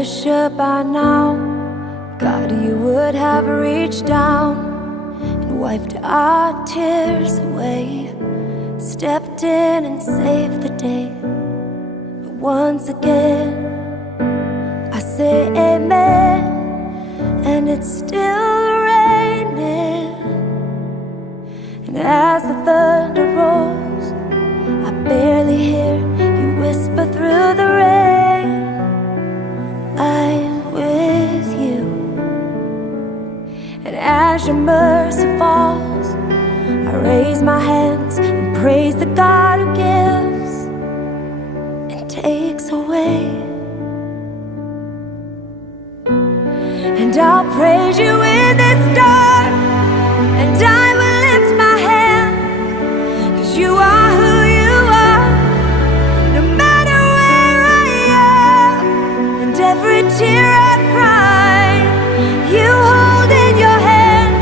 was sure by now, God, you would have reached down and wiped our tears away, stepped in and saved the day. But once again, I say amen, and it's still raining. And as the thunder rolls, I barely hear you whisper through the rain, I'm with you. And as your mercy falls, I raise my hands and praise the God who gives and takes away. And I'll praise you in this dark, and I will lift my hand, 'cause you are who you are, no matter where I am. And every tear I've cried, you hold in your hand,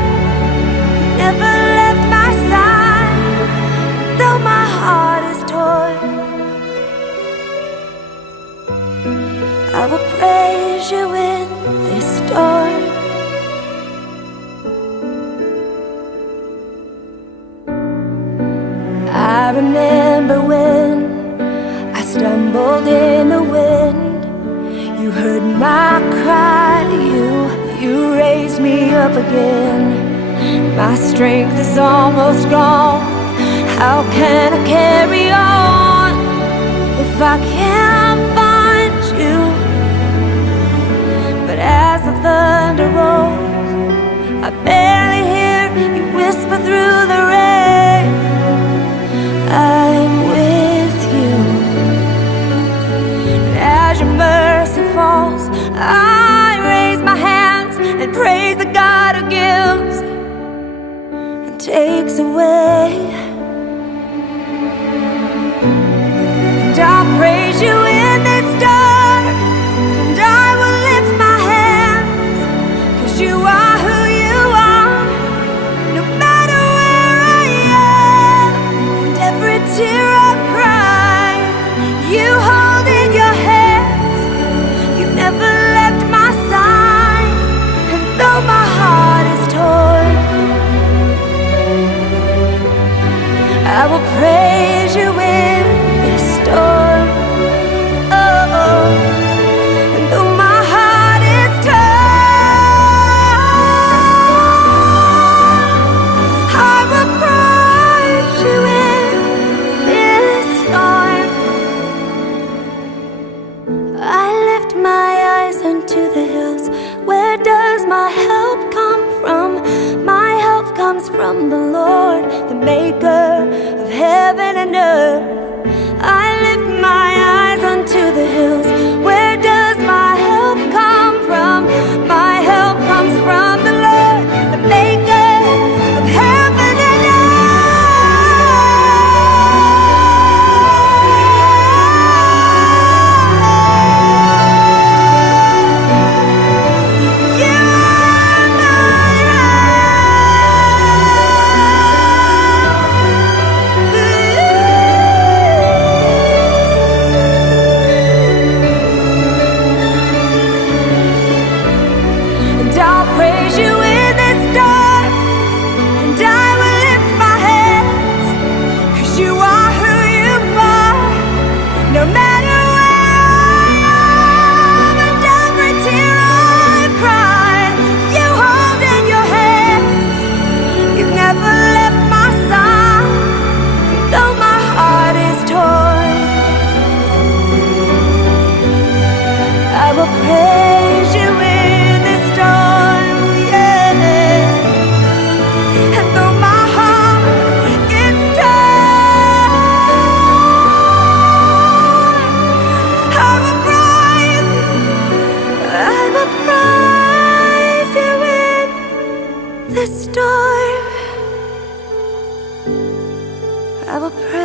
never left my side. Though my heart is torn, I will praise you in this storm. I remember when I stumbled in the wind, you heard my cry, you raised me up again. My strength is almost gone, how can I carry on if I can't find you? But as the thunder rolls, I barely hear you whisper through the rain, I'm with you. And as your mercy falls, I raise my hands and praise the God who gives and takes away. And I'll praise you in this dark, and I will lift my hands, 'cause you are who you are, no matter where I am. And every tear I've cried, you hold in your hands, you never left my side. And though my heart is torn, I will praise you in this storm. Oh, oh. And though my heart is torn, I will praise you in this storm. I lift my eyes unto the hills, where does my help come from? My help comes from the Lord, the maker of heaven and earth. I lift my eyes unto the hills, where does my help come from? My help comes from the Lord, the maker of heaven and earth. You are my and I'll praise you in this dark, and I will lift my hands, 'cause you are who you are, no matter where I am. And every tear I've cried, you hold in your hands, you've never left my side. Though my heart is torn, I will praise you in this storm, yeah. And though my heart gets torn, I will praise you in this storm. I will praise